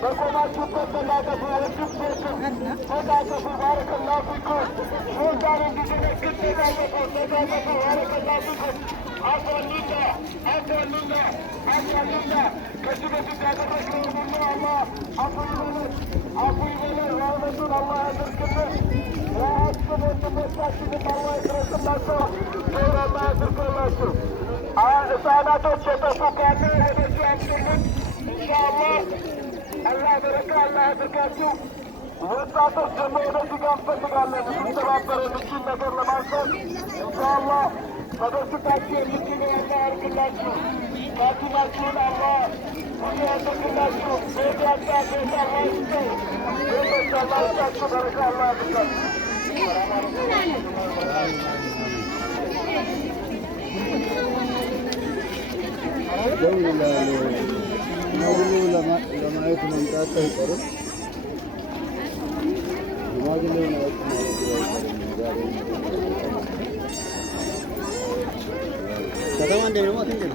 በቆማችሁበት ተቃቀፉ። ወንድም ሴትም ተቃቀፉ። ባረከላሁ ፊኩም። ሞታን እንዲደነግጥ ተቃቀፉ። ተቃቀፉ። ባረከላሁ ፊኩም። አፏኒና አፏኒና አፏኒና ከዚህ በፊት ያደረግነው ሁሉ አላህ አፉ ይበለን፣ አፉ ይበለን። ረህመቱን አላህ ያደርግልን። ራሳችን ወንድሞቻችንን አላህ ይድረስላቸው፣ ኸይር አላህ ያድርግላቸው። ህፃናቶች የጠፉ ካለ ወደዚህ አምጡልን ኢንሻአላህ። አላህ በረካ አላህ ያድርጋችሁ። ወጣቶች ደግሞ ወደዚህ ጋር እንፈልጋለን እንዲተባበረን እችን ነገር ለማንሳት ኢንሻአላህ። በደስታችሁ የምትሉ አላህ ያድርግላችሁ። ካቲማችሁን አላህ ሁሉ ያደርግላችሁ። ቤት ያጣ ቤት አላህ ይስጠው። ቤቶች አላህ ይስጣችሁ። በረካ አላህ ያድርጋችሁ። ለማየት መምጣት አይቀርም። ሽማግሌውን ከተማ እንደሚሆን አትንገኝ